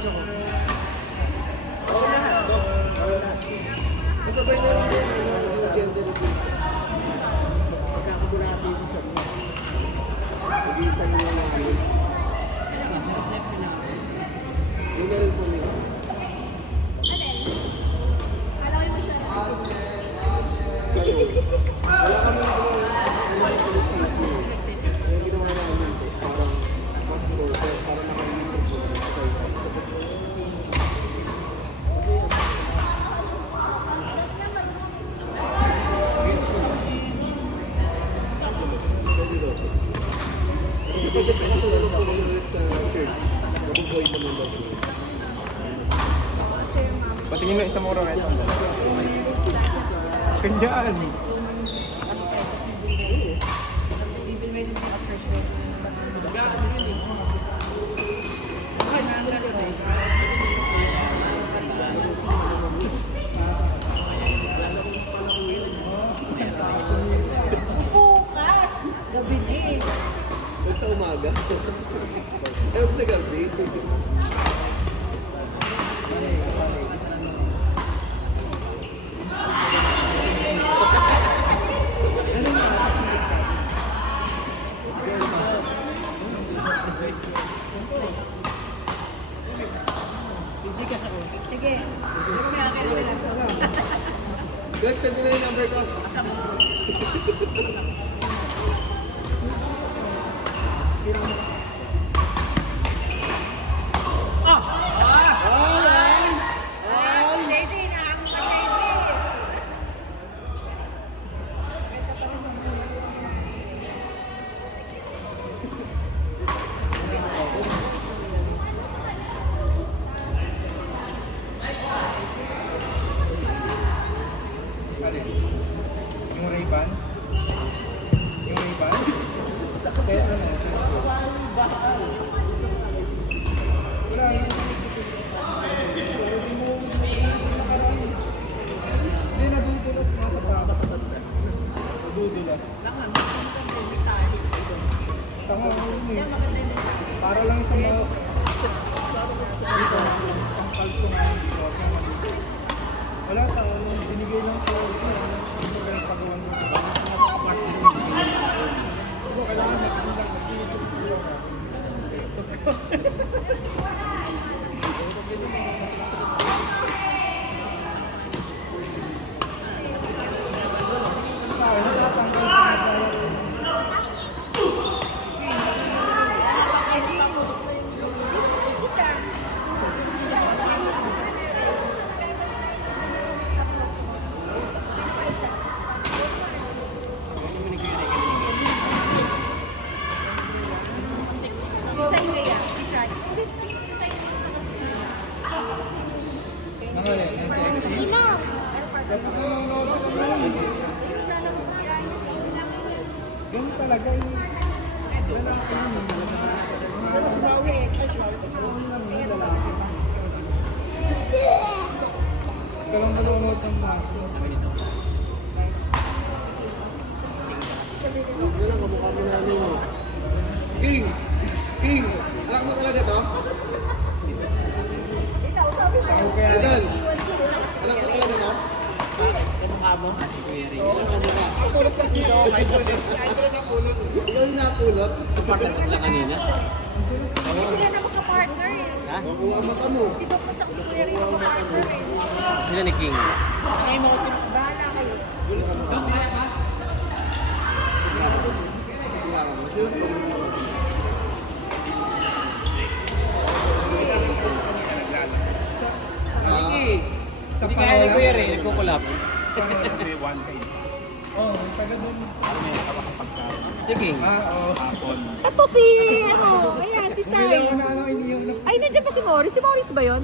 video ko. Kasabay na rin yung gender reveal. Pagkakabulati yung video ko. Nag-iisa nila namin. Sa reception na. Yun na rin po nila. Wala kami na sa policy. Kaya ginawa namin po, parang pastor, parang naka-register po namin sa kayo. Pwede daw po. Kasi pwede po kasi naman po kami ulit sa church. Nabubuhay naman daw po. Patingin mo isang mura ngayon. Kanyaan. Civil wedding sa church wedding. Ano yun eh. Bukas! Gabi na eh. Huwag sa umaga. Huwag sa gabi. Gcash ako. Sige. Ano may akin na lang? Guys, send nyo na yung number ko. Daisy, nahamon ka, Daisy. Yung Ray-Ban? Yung Ray-Ban? Kaya ano? Wala yun. Hindi, nadudulas nga sa baka. Nadudulas. Tanga ko yun eh. Para lang sa mga... Dito, ang kalso nga dito. Wala sa binigay lang sa pagawa mo. Ako, kailangan nakahanda ganun talaga yung lalaki yun. Si Bawi. Kalang nanonood ng maso. Huwag na lang, kamukha mo nanay mo. King! King! Anak mo talaga to? Tao kaya Idol! Anak mo talaga to? Kamukha mo? Si Kuya Ring. Oo, kamukha. pulot kasi ito. Idol na pulot. Ikaw yung napulot. Partner ko sila kanina. Sila na magka-partner eh. Ha? Makuha ang mata mo. Si Doc at saka si Kuya rin magka-partner eh. Sila ni King. Sanay mo kasi bahala kayo. Wala ka. Masilas pa rin sa dito. Sa Hindi kaya ni Kuya Ring. Nagko-collapse. Oo, taga doon. Si King. Oo. Hapon. Ito si, ayan, si Sai. Bilang na ano iniyon na Ay, nandiyan pa si Morris. Si Morris ba yun?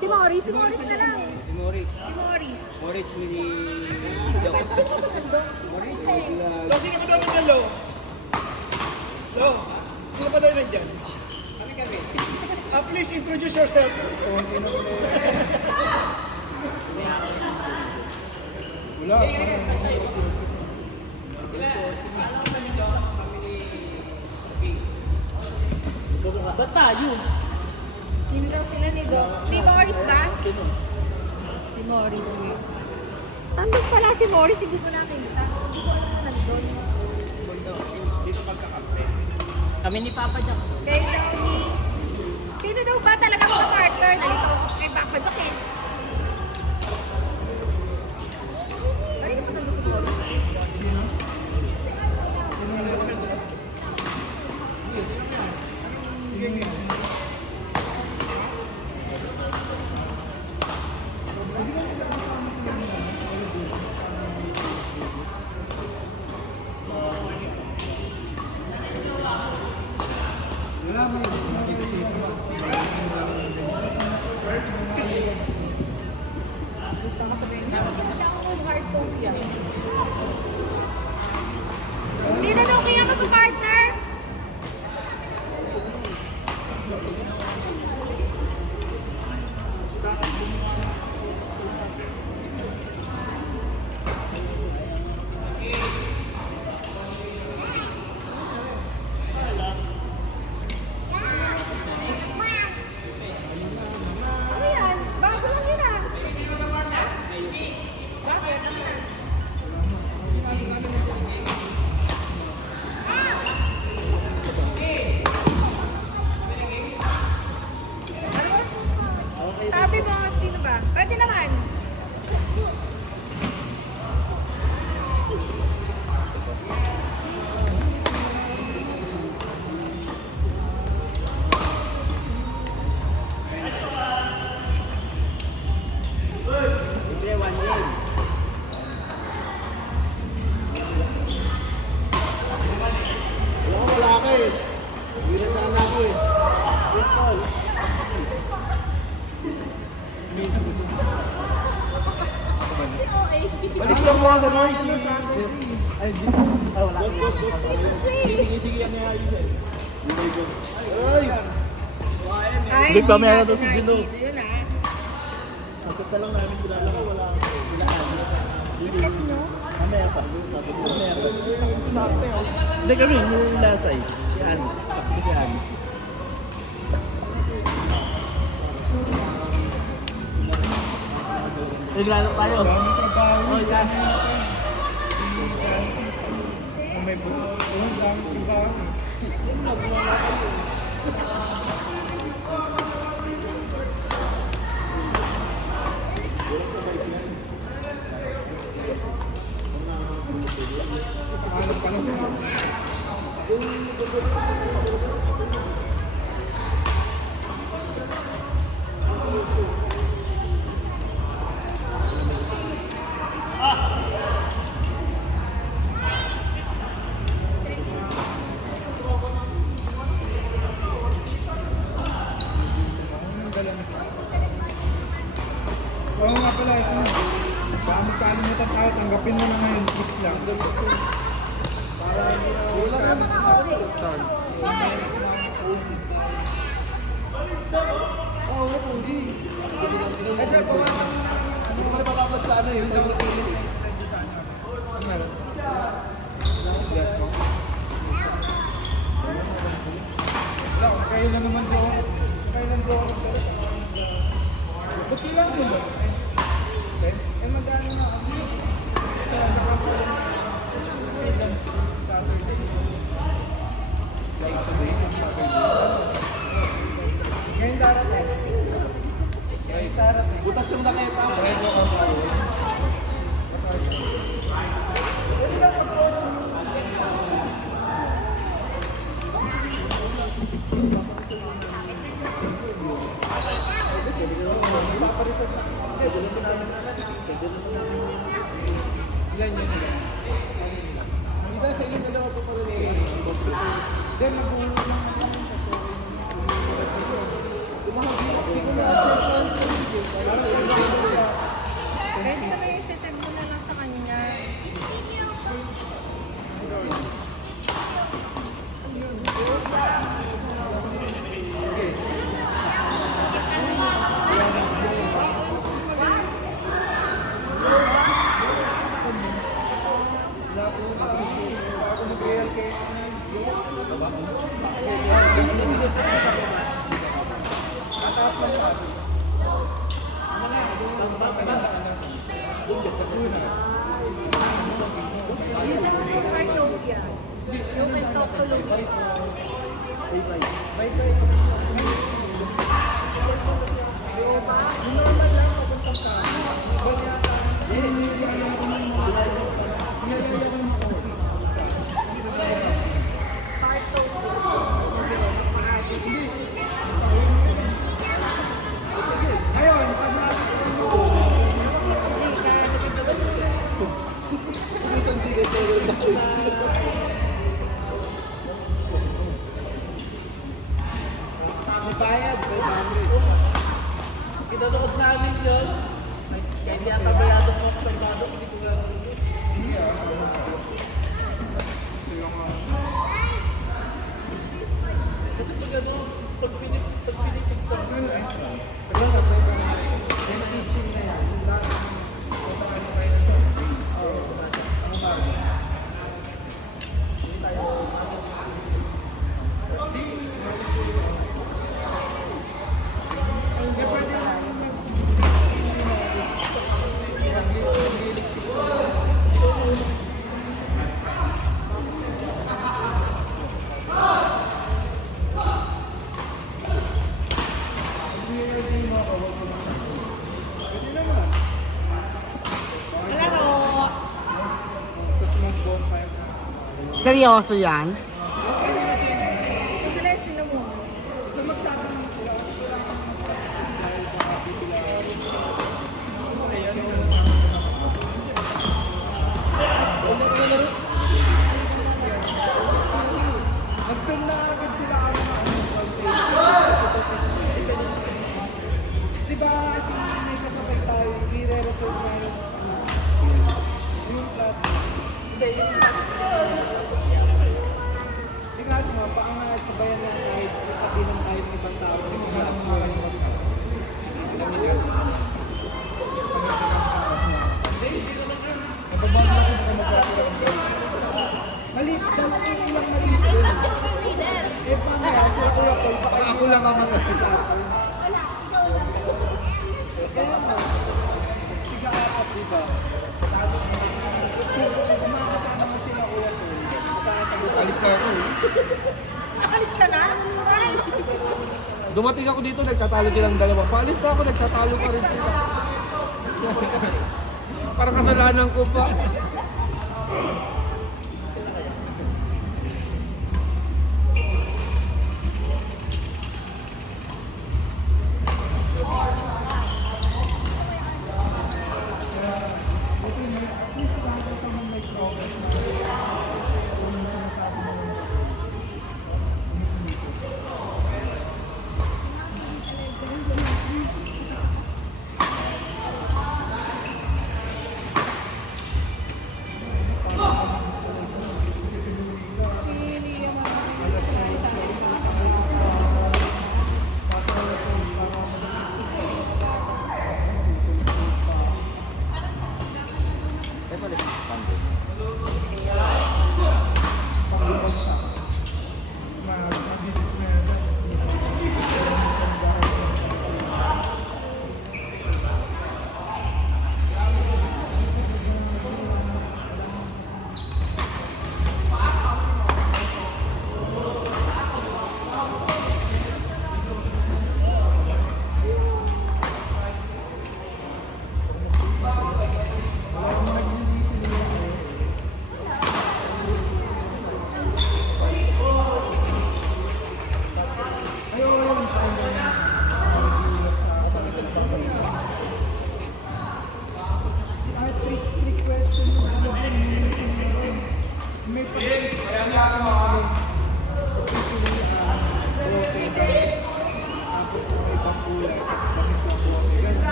Si Morris na lang. Si Morris. Si Morris. Morris mini joke. Lo, sino ba daw nandyan, Lo? Lo, sino ba daw nandyan? Please introduce yourself. Wala. Ba't tayo? Sino daw sila ni Doc? Si Morris ba? Si Morris. Nandun pala si Morris, hindi ko nakita. Hindi ko alam na nandun. Kami ni Papa Jack. Kay Downey. Sino daw ba talaga mga partner? Nalito ako kay Papa Jack eh. Ay, ano pa nandun si Morris? Sino daw kaya mag-partner? Ano yan? Bago lang yun ah. Bakit? Sabi mo, sino ba? Pwede naman. Hindi, 1 game. Wala ko malaki eh. Hindi na sana ako eh. Balis lang mo sa noise. Ay, wala. Boss. Sige, ano yung ayos eh. Ay! Ay, Hindi pa meron daw si Gino. Yun ah. Kasap na lang namin kilala ko, wala. Mamaya pa. Sabi ko, mamaya. Hindi kami, yung lasay. Si Ani. Takbo si Ani. Naglalo tayo. Daming trabaho. Oh, yan. Kung may buo, daming trabaho. Ano pa lang? Oo nga pala, ito na. Dami kalimutan tayo, tanggapin mo na ngayon, tips lang. Para hindi na Wala ka na. tag. Hindi ko na mapapad sa ano eh. Sa group meeting eh. Wala, kailan naman po ako. Kailan po ako. Ba't kailan mo ba? Eh, magkano na ako? Kailan? Saturday. Like today, Saturday. Ngayon darating. Ngayon darating. Butas yung nakita ko. Ngayon ko kabayo. Ilan yun? Hindi dahil sa iyo dalawa po pala nila. Then, mag-uwi lang ako. Hindi ko na-check sa meeting. Para sa iyo. Pwede naman yung sisend mo na lang sa kanya. Isang ticket na yun natin sila. Bayad, 500. Kinanood namin yun. Kaya hindi ata bayado ko sa bayado. Hindi ko gano'n. Kasi pag ano, pag pinipig ko. Seryoso yan? Nag-send na agad sila ako na diba kasi may kasabay tayo, i-re-reserve na yung flat. Hindi kasi nga, baka nga sabayan na kahit itabinan tayo ng ibang tao. Hindi mo alam mga kanina. Nababag na kung magkakasira ng gawin. Malis, dalawa yung ilang maliit yun. Eh, paano yan? Sila Kuya Paul, baka ako lang ang mga sila. Kaya nga, tiga-aap, diba? Kumakasama nga sila Kuya Paul. Alis na ako. Alis ka na? Ay! Dumating ako dito, nagtatalo silang dalawa. Paalis na ako, nagtatalo pa rin sila. Kasi, parang kasalanan ko pa.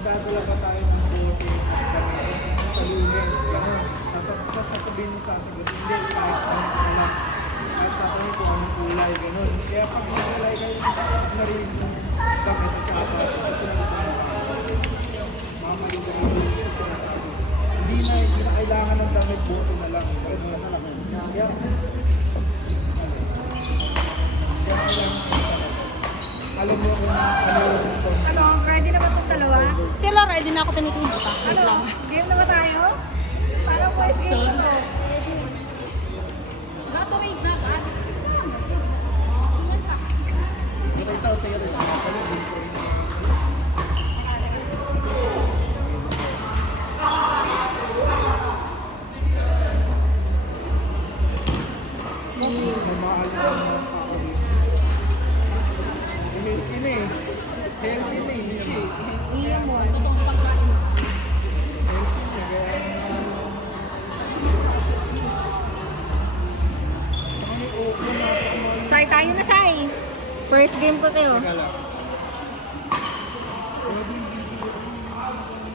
Magdadala ba tayo ng bote sa lunes? Gano'n. Tapos sasabihin mo sa akin, hindi, kahit anong alam. Kahit tatanungin kung anong kulay, gano'n. Kaya pag nakalay kayo, narinig mo kami sa tsaka. ready na ako tinitingin pa. Wait lang. Game na ba tayo? Parang first game. Gatorade na. Nakita ko sa'yo rin. Healthy na eh. Healthy na eh. Iya mo. Itong pagkain. Say, tayo na, Say. First game ko tayo. Teka lang. Pwede yung video ko